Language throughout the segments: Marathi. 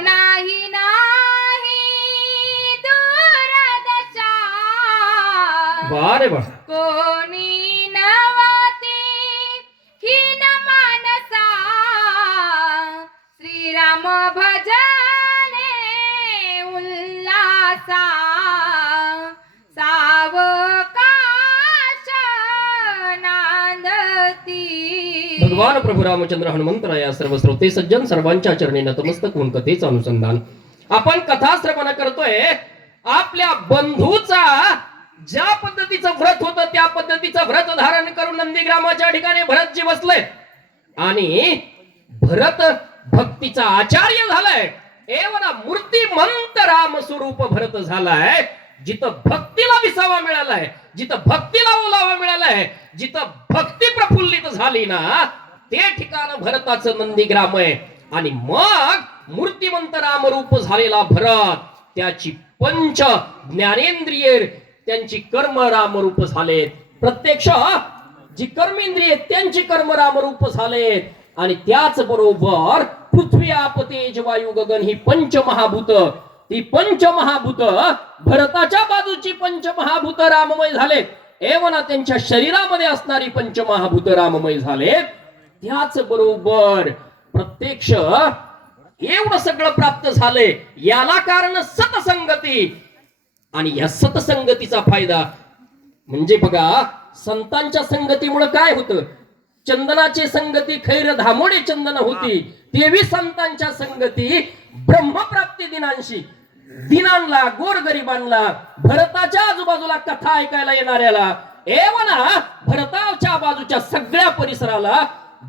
कोणाही नाही दूरदशा. कोणी नवती हीन मानसा. श्रीराम भजने उल्लासा भगवान प्रभू रामचंद्र हनुमंतराया सर्व श्रोते सज्जन सर्वांच्या चरणी नतमस्तक होऊन कथेचं अनुसंधान. आपण कथा श्रवण करतोय. आपल्या बंधूचा ज्या पद्धतीचं व्रत होतं त्या पद्धतीचं व्रत धारण करून नंदीग्रामाच्या ठिकाणी भरतजी बसले. आणि भरत भक्तीचा आचार्य झालाय. एवढा मूर्तिमंत राम स्वरूप भरत झालाय जिथं भक्तीला विसावा मिळालाय जिथं भक्तीला ओलावा मिळालाय जिथं भक्ती प्रफुल्लित झाली ना ते ठिकाण भरताचं नंदीग्राम आहे. आणि मग मूर्तिमंत रामरूप झालेला भरत त्याची पंच ज्ञानेंद्रिये त्यांची कर्म रामरूप झालेत. प्रत्यक्ष जी कर्मेंद्रिय त्यांची कर्म रामरूप झालेत. आणि त्याच बरोबर पृथ्वी आपतेज वायू गगन ही पंचमहाभूत. ती पंचमहाभूत भरताच्या बाजूची पंचमहाभूत राममय झालेत. एवना त्यांच्या शरीरामध्ये असणारी पंचमहाभूत राममय झालेत. त्याच बरोबर प्रत्यक्ष एवढं सगळं प्राप्त झालंय. याला कारण सतसंगती. आणि या सतसंगतीचा फायदा म्हणजे बघा संतांच्या संगतीमुळे काय होतं? चंदनाची संगती खैर धामोडे चंदन होती. तेवी संतांच्या संगती ब्रह्मप्राप्ती दिनांशी. दिनांना गोरगरिबांना भरताच्या आजूबाजूला कथा ऐकायला येणाऱ्याला एवना भरताच्या बाजूच्या सगळ्या परिसराला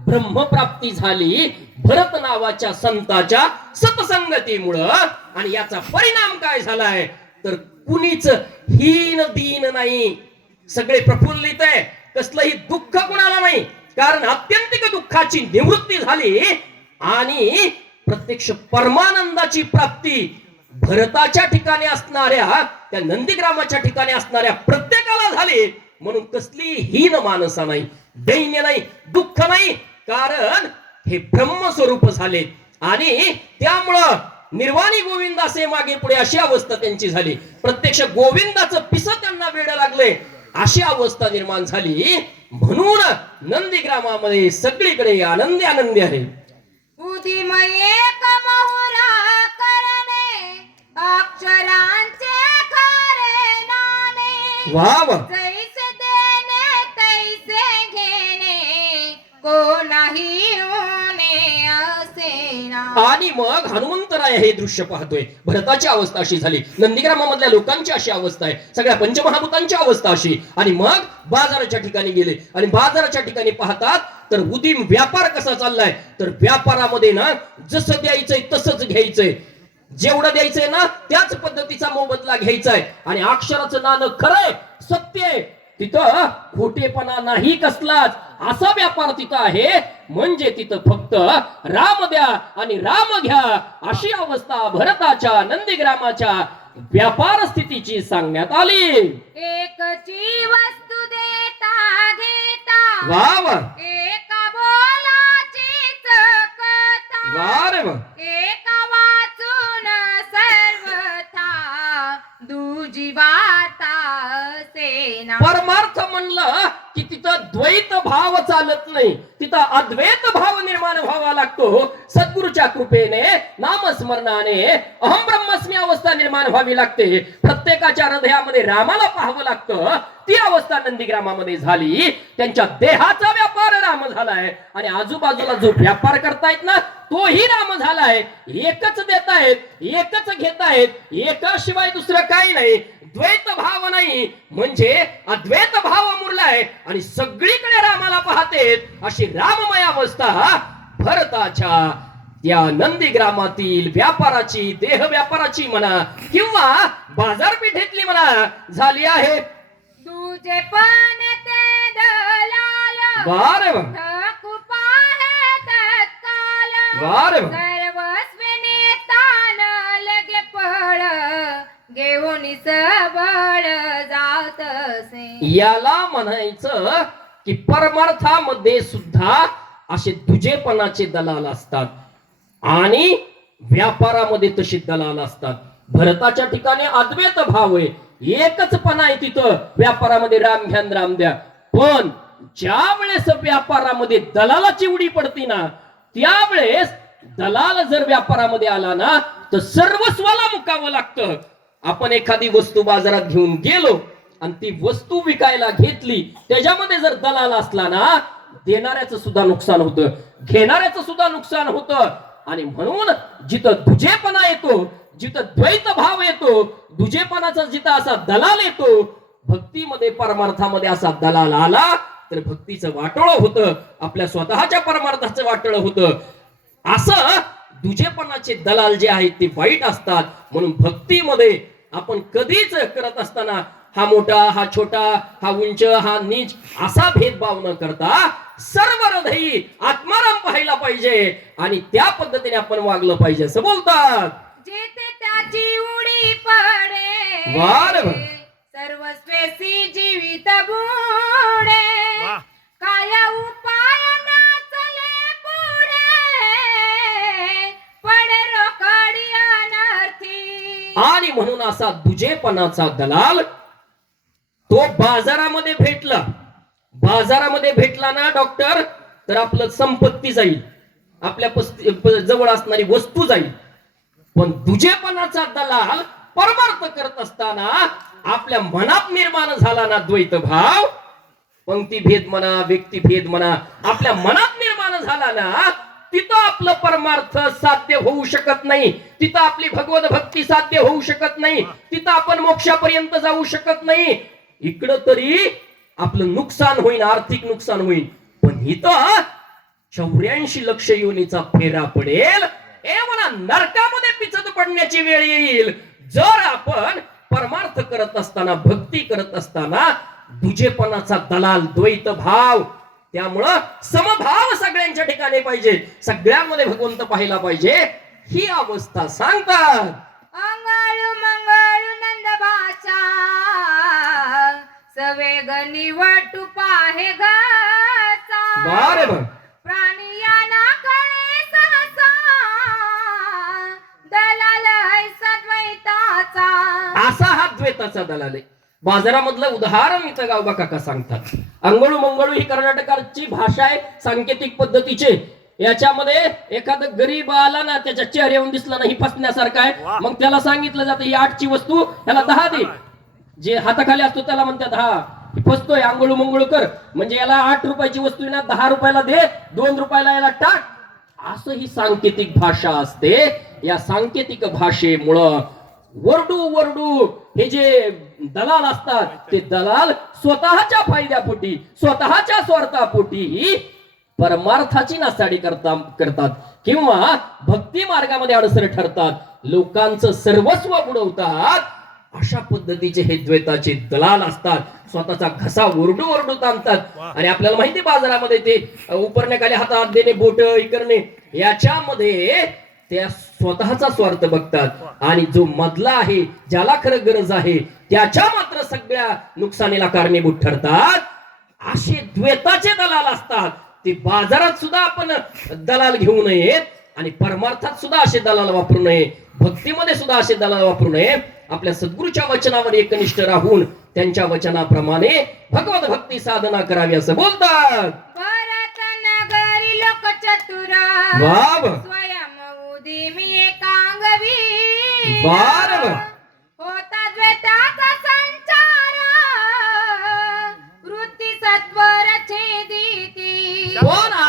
ब्रह्मप्राप्ती झाली भरत नावाच्या संताच्या सतसंगतीमुळं. आणि याचा परिणाम काय झालाय? तर कुणीच हीन दीन नाही. सगळे प्रफुल्लित आहे. कसलंही दुःख कुणाला नाही. कारण अत्यंतिक दुःखाची निवृत्ती झाली आणि प्रत्यक्ष परमानंदाची प्राप्ती भरताच्या ठिकाणी असणाऱ्या त्या नंदीग्रामाच्या ठिकाणी असणाऱ्या प्रत्येकाला झाली. म्हणून कसली हीन मानसा नाही दैन्य नाही दुःख नाही कारण हे ब्रह्मस्वरूप झाले. आणि त्यामुळं निर्वाणी गोविंद असे मागे पुढे अशी अवस्था त्यांची झाली. प्रत्यक्ष गोविंदाचं पिस त्यांना वेळ लागले. अशी अवस्था निर्माण झाली. म्हणून नंदीग्रामामध्ये सगळीकडे आनंदी आनंदी आहे. वा वा तैसे आणि मग हनुमंतराय हे दृश्य पाहतोय. भरताची अवस्था अशी झाली. नंदीग्रामामधल्या लोकांची अशी अवस्था आहे. सगळ्या पंचमहाभूतांची अवस्था अशी. आणि मग बाजाराच्या ठिकाणी गेले. आणि बाजाराच्या ठिकाणी पाहतात तर उदीम व्यापार कसा चाललाय? तर व्यापारामध्ये ना जसं द्यायचंय तसंच घ्यायचंय. जेवढं द्यायचंय ना त्याच पद्धतीचा मोबदला घ्यायचा आहे आणि अक्षराचं नाणं खरंय सत्य आहे. तिथं खोटेपणा नाही कसलाच. असा व्यापार तिथं आहे म्हणजे तिथं फक्त राम द्या आणि राम घ्या अशी अवस्था भरताच्या नंदीग्रामाच्या व्यापार स्थितीची सांगण्यात आली. एकची वस्तू देता घेता वा वा. एका बोलाचीच कथा वा रे वा. परमार्थ म्हणलं की तिथं द्वैत भाव चालत नाही. तिथं अद्वैत भाव निर्माण व्हावा लागतो. सद्गुरूच्या कृपेने नामस्मरणाने अहम ब्रह्मस्मी अवस्था निर्माण व्हावी लागते. प्रत्येकाच्या हृदयामध्ये रामाला पाहावं लागतं. ती अवस्था नंदीग्रामामध्ये झाली. त्यांच्या देहाचा व्यापार राम झालाय. आणि आजूबाजूला जो व्यापार करतायत ना तोही राम झालाय. एकच देतायत एकच घेतायत एकाशिवाय दुसरं काही नाही. द्वैत भाव नाही. म्हणजे अद्वैत भाव मुरलाय आणि सगळीकडे रामाला पाहतेत अशी राममय अवस्था भरताच्या त्या नंदीग्रामातील व्यापाराची देह व्यापाराची म्हणा किंवा बाजारपेठेतली म्हणा झाली आहे. तुझे पण ते दलाल वारे वा. ठकू पाहे तत्काल. वारे वा. सर्वस्वी तान लगे पळ घेऊन सबळ जातसे याला म्हणायचं की परमार्थामध्ये सुद्धा असे दुजेपणाचे दलाल असतात. आणि व्यापारामध्ये तशी दलाल असतात. भरताच्या ठिकाणी अद्वैत भाव आहे. एकच पणा आहे तिथं. व्यापारामध्ये राम घ्यान राम द्या. पण ज्या वेळेस व्यापारामध्ये दलालाची उडी पडती ना त्यावेळेस दलाल जर व्यापारामध्ये आला ना तर सर्वस्वाला मुकावं लागतं. आपण एखादी वस्तू बाजारात घेऊन गेलो आणि ती वस्तू विकायला घेतली त्याच्यामध्ये जर दलाल असला ना देणाऱ्याचं सुद्धा नुकसान होतं घेणाऱ्याचं सुद्धा नुकसान होतं. आणि म्हणून जिथं दुजेपणा येतो जिथं द्वैत भाव येतो दुजेपणाचा जिथं असा दलाल येतो भक्तीमध्ये परमार्थामध्ये असा दलाल आला तर भक्तीचं वाटोळं होतं आपल्या स्वतःच्या परमार्थाचं वाटोळं होतं. असं दुजेपणाचे दलाल जे आहेत ते वाईट असतात. म्हणून भक्तीमध्ये आपण कधीच करत असताना हा मोठा हा छोटा हा उंच हा नीच असा भेदभाव न करता सर्व हृदयी आत्माराम पाहायला पाहिजे आणि त्या पद्धतीने आपण वागलं पाहिजे. असं बोलतात. जेथे त्याची उडी पडे वार वा. सर्वस्वेसी जीवित बुडे. काय उपाय नाचले पुढे. पडे रोकडी अनर्थी. आणि म्हणून असा दुजेपणाचा दलाल तो बाजारामध्ये भेटला. बाजारामध्ये भेटला ना डॉक्टर तर आपलं संपत्ती जाईल. आपल्या जवळ असणारी वस्तू जाईल. पण दुजेपणाचा दलाल परमार्थ करत असताना आपल्या मनात निर्माण झाला ना द्वैत भाव पंक्ती भेद म्हणा व्यक्ती भेद म्हणा आपल्या मनात निर्माण झाला ना तिथं आपलं परमार्थ साध्य होऊ शकत नाही. तिथं आपली भगवत भक्ती साध्य होऊ शकत नाही. तिथं आपण मोक्षापर्यंत जाऊ शकत नाही. इकडं तरी आपलं नुकसान होईल आर्थिक नुकसान होईल पण इथं चौऱ्याऐंशी लक्ष योनीचा फेरा पडेल. हे म्हणा नरकामध्ये पिचत पडण्याची वेळ येईल. जर आपण परमार्थ करत असताना भक्ती करत असताना दुजेपणाचा दलाल द्वैत भाव त्यामुळं समभाव सगळ्यांच्या ठिकाणी पाहिजे. सगळ्यांमध्ये भगवंत पाहिला पाहिजे. ही अवस्था सांगतात. मंगळ मंगळू नंद भाषा सवेग निवटू पाहे गाचा बारे बर प्राणी याना कळे सहसा. दलाल ऐसा द्वैताचा असा हा द्वैताचा दलाल आहे. बाजारामधलं उदाहरण इथं गावबा काका सांगतात. अंगळू मंगळू ही कर्नाटकाची भाषा आहे सांकेतिक पद्धतीचे. याच्यामध्ये एखादं गरीब आला ना त्याच्या चेहऱ्यावरून दिसला ना ही फसण्यासारखं आहे. मग त्याला सांगितलं जातं ही आठची वस्तू त्याला दहा दे. जे हाताखाली असतो त्याला म्हणतात हा फसतोय आंघोळ मंगळ कर. म्हणजे याला आठ रुपयाची वस्तू ना दहा रुपयाला दे दोन रुपयाला याला टाक. असं ही सांकेतिक भाषा असते. या सांकेतिक भाषेमुळं वरडू वरडू हे जे दलाल असतात ते दलाल स्वतःच्या फायद्यापोटी स्वतःच्या स्वार्थापोटी परमार्थाची नासाडी करता करतात. किंवा भक्ती मार्गामध्ये अडसर ठरतात. लोकांचं सर्वस्व बुडवतात. अशा पद्धतीचे हे द्वैताचे दलाल असतात. स्वतःचा घसा ओरडू ओरडू ताणतात आणि आपल्याला माहिती बाजारामध्ये ते उपरण्याखाली हातात देणे बोट करणे याच्यामध्ये त्या स्वतःचा स्वार्थ बघतात. आणि जो मधला आहे ज्याला खरं गरज आहे त्याच्या मात्र सगळ्या नुकसानीला कारणीभूत ठरतात. असे द्वैताचे दलाल असतात. ते बाजारात सुद्धा आपण दलाल घेऊ नयेत. आणि परमार्थात सुद्धा असे दलाल वापरू नये. भक्तीमध्ये सुद्धा असे दलाल वापरू नये. आपल्या सद्गुरूच्या वचनावर एकनिष्ठ राहून त्यांच्या वचनाप्रमाणे भगवत भक्ती साधना करावी असं बोलतात. वार वा. होता द्वैताचा संचार वृत्ती सत्वर छेदिती.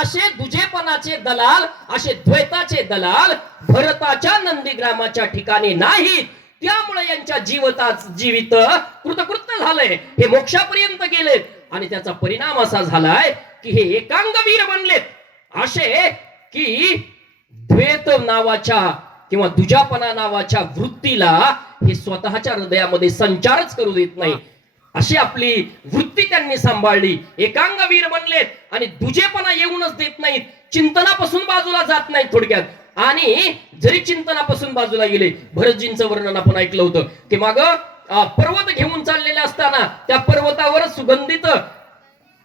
असे दुजेपणाचे दलाल असे द्वैताचे दलाल भरताच्या नंदीग्रामाच्या ठिकाणी नाहीत. त्यामुळे यांच्या जीवताच जीवित कृतकृत्य झालंय. हे मोक्षापर्यंत गेलेत. आणि त्याचा परिणाम असा झालाय की हे एकांगवीर बनलेत. असे की द्वेत नावाच्या किंवा दुजापणा नावाच्या वृत्तीला हे स्वतःच्या हृदयामध्ये संचारच करू देत नाही. अशी आपली वृत्ती त्यांनी सांभाळली. एकांगवीर बनलेत आणि दुजेपणा येऊनच देत नाहीत. चिंतनापासून बाजूला जात नाहीत थोडक्यात. आणि जरी चिंतनापासून बाजूला गेले भरतजींचं वर्णन आपण ऐकलं होतं. की माग पर्वत घेऊन चाललेले असताना त्या पर्वतावर सुगंधित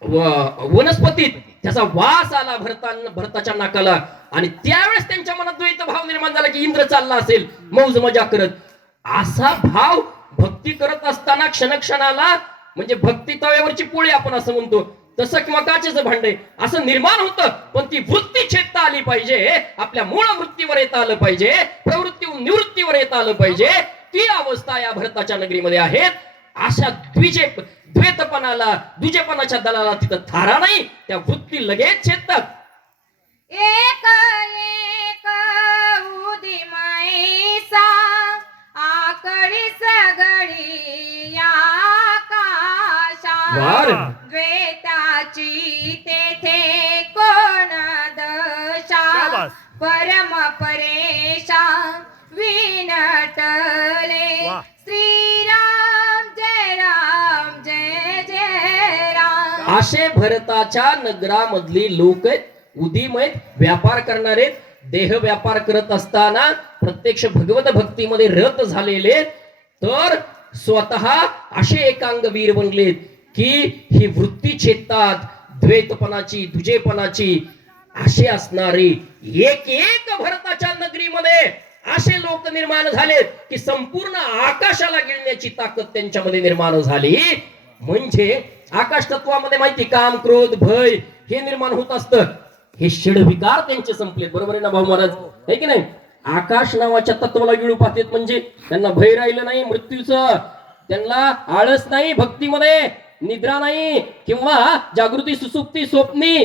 वनस्पतीत त्याचा वास आला भरता भरताच्या नाकाला. आणि त्यावेळेस त्यांच्या मनात द्वैत भाव निर्माण झाला की इंद्र चालला असेल मौज मजा करत. असा भाव भक्ती करत असताना क्षणक्षणाला म्हणजे भक्ती तव्यावरची पोळी आपण असं म्हणतो तसं किंवा काचेचं भांडे असं निर्माण होतं पण ती वृत्ती छेदता आली पाहिजे. आपल्या मूळ वृत्तीवर येता आलं पाहिजे. प्रवृत्तीहून निवृत्तीवर येता आलं पाहिजे. ती अवस्था या भरताच्या नगरीमध्ये आहेत. अशा द्विजे द्वैतपणाला द्विजेपणाच्या दलाला तिथं थारा नाही. त्या वृत्ती लगेच छेदतात एक एक उदिमैसा आकडी सगळी आकाशा वार. तेथे कोण दशा. परम परेशा विनटले. श्रीराम जय राम जय जय राम असे भरताच्या नगरामधली लोक आहेत उदीम आहेत व्यापार करणारे आहेत. देह व्यापार करत असताना प्रत्यक्ष भगवत भक्तीमध्ये रत झालेले तर स्वतः असे एकांग वीर बनलेत की ही वृत्ती छेदतात द्वैतपणाची दुजेपणाची असे असणारी एक एक भरताच्या नगरीमध्ये असे लोक निर्माण झालेत की संपूर्ण आकाशाला गिळण्याची ताकद त्यांच्यामध्ये निर्माण झाली. म्हणजे आकाश तत्वामध्ये माहिती काम क्रोध भय हे निर्माण होत असतं. हे शिडविकार त्यांचे संपले बरोबर आहे ना भाऊ महाराज? आहे की नाही? आकाश नावाच्या तत्वाला गिळू पाहतेत म्हणजे त्यांना भय राहिलं नाही मृत्यूचं. त्यांना आळस नाही भक्तीमध्ये. निद्रा नाही किंवा जागृती सुसुप्ती स्वप्नी.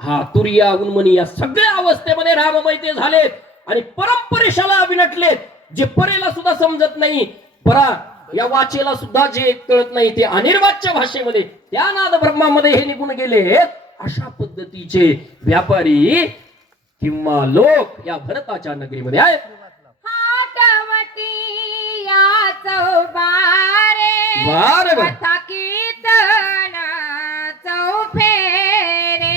हा तुरिया उन्मनी या सगळ्या अवस्थेमध्ये राममय ते झालेत आणि परंपरेशाला विनटलेत जे परेला सुद्धा समजत नाही. परा या वाचेला सुद्धा जे कळत नाही ते अनिर्वाच्य भाषेमध्ये त्या नाद ब्रह्मामध्ये हे निघून गेले अशा पद्धतीचे व्यापारी किंवा लोक या भरताच्या नगरीमध्ये आहेत. वारे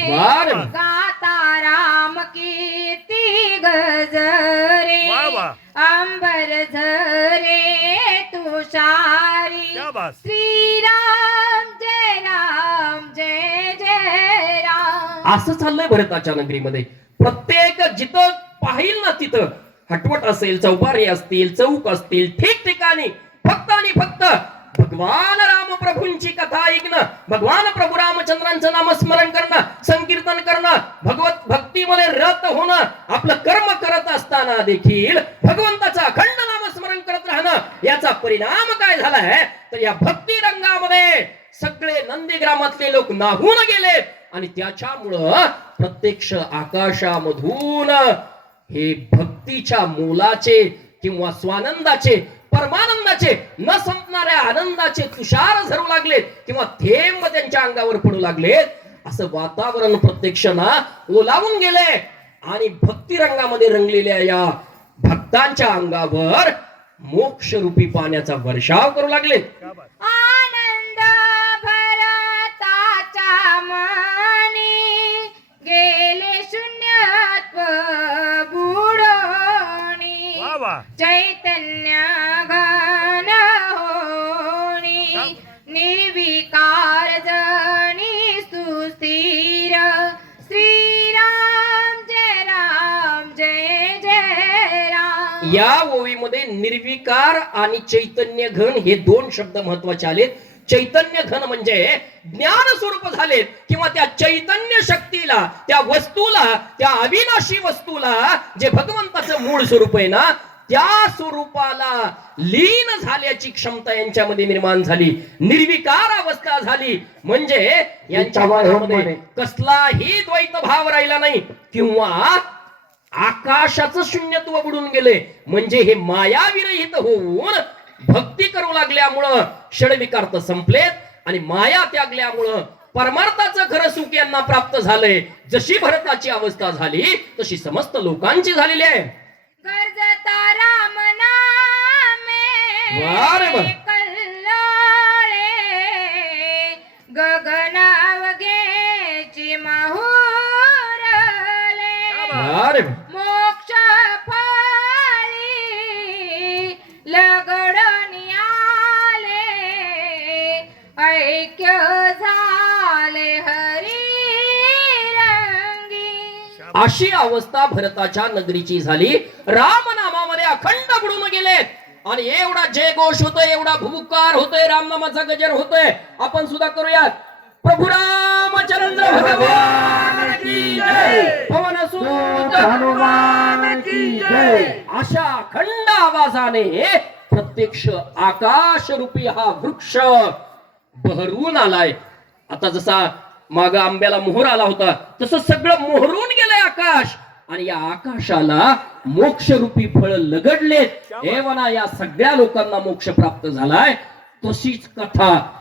वा. गाता राम कीर्ती गजरे. अंबर झरे तुषारी. श्रीराम जय राम जय जय राम असं चाललंय भरताच्या नगरीमध्ये प्रत्येक जिथं पाहिल ना तिथं हटवट असेल चौबारी असतील चौक असतील ठिकठिकाणी फक्त आणि फक्त भगवान राम प्रभूंची कथा ऐकणं भगवान प्रभू रामचंद्रांचं नामस्मरण करणं संकीर्तन करणं भगवत भक्तीमध्ये रत होणं आपलं कर्म करत असताना देखील भगवंताचं अखंड नामस्मरण करत राहणं याचा परिणाम काय झालाय? तर या भक्ती रंगामध्ये सगळे नंदीग्रामातले लोक नाहून गेले आणि त्याच्यामुळं प्रत्यक्ष आकाशामधून हे भक्तीच्या मोलाचे किंवा स्वानंदाचे परमानंदाचे न संपणाऱ्या आनंदाचे तुषार झरू लागलेत किंवा थेंब त्यांच्या अंगावर पडू लागलेत असं वातावरण प्रत्यक्ष ना ओलावून गेले आणि भक्ती रंगामध्ये रंगलेल्या या भक्तांच्या अंगावर मोक्षरूपी पाण्याचा वर्षाव करू लागले क्या बात. आनंद भरताच्या मनी गेले शून्यत्व बुडोणी वाह, वाह. घन होणी निर्विकार जणी सुस्थिर श्रीराम जय राम जय जय राम या ओवीमध्ये निर्विकार आणि चैतन्य घन हे दोन शब्द महत्त्वाचे आलेत चैतन्य घन म्हणजे ज्ञान स्वरूप झालेत किंवा त्या चैतन्य शक्तीला त्या वस्तूला त्या अविनाशी वस्तूला जे भगवंताचं मूळ स्वरूप आहे ना त्या स्वरूपाला लीन झाल्याची क्षमता यांच्यामध्ये निर्माण झाली निर्विकार अवस्था झाली म्हणजे यांच्या मनामध्ये कसलाही द्वैत भाव राहिला नाही किंवा आकाशाचं शून्यत्व बुडून गेले म्हणजे हे मायाविरहित होऊन भक्ती करू लागल्यामुळं षडविकार तर संपलेत आणि माया त्यागल्यामुळं परमार्थाचं खरं सुख यांना प्राप्त झालंय. जशी भरताची अवस्था झाली तशी समस्त लोकांची झालेली आहे. गरजता राम नामे. कल्लोळे. गगनावगेची माहुरले. अशी अवस्था भरताच्या नगरीची झाली. रामनामामध्ये अखंड बुडून गेले. आणि एवढा जय घोष होतोय एवढा भूकार होतोय रामनामाचा गजर होतोय. आपण सुद्धा करूयात. प्रभू रामचंद्र भगवान की जय. पवन सुत हनुमान की जय. अशा अखंड आवाजाने प्रत्यक्ष आकाश रूपी हा वृक्ष बहरून आलाय. आता जसा माग आंब्याला मोहर आला होता. तसं सगळं मोहरून गेलंय आकाश. आणि या आकाशाला मोक्ष रूपी फळ लगडलेत. हे म्हणा या सगळ्या लोकांना मोक्ष प्राप्त झालाय. तशीच कथा.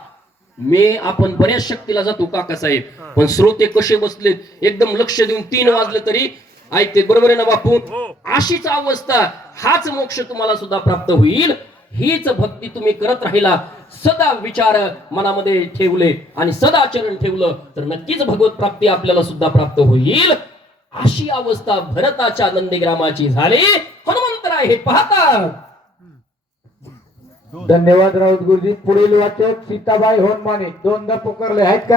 मी आपण बऱ्याच शक्तीला जातो काका साहेब? पण श्रोते कसे बसलेत? एकदम लक्ष देऊन तीन वाजले तरी. ऐकते बरोबर आहे ना बापू? अशीच अवस्था. हाच मोक्ष तुम्हाला सुद्धा प्राप्त होईल. हीच भक्ती तुम्ही करत राहिला सदा विचार मनामध्ये ठेवले आणि सदा आचरण ठेवलं तर नक्कीच भगवत प्राप्ती आपल्याला सुद्धा प्राप्त होईल. अशी अवस्था भरताच्या नंदीग्रामाची झाली. हनुमंतराय हे पाहतात. धन्यवाद राऊत गुरुजी. पुढील वाचक सीताबाई होनमाने. दोनदा पुकारले आहेत का?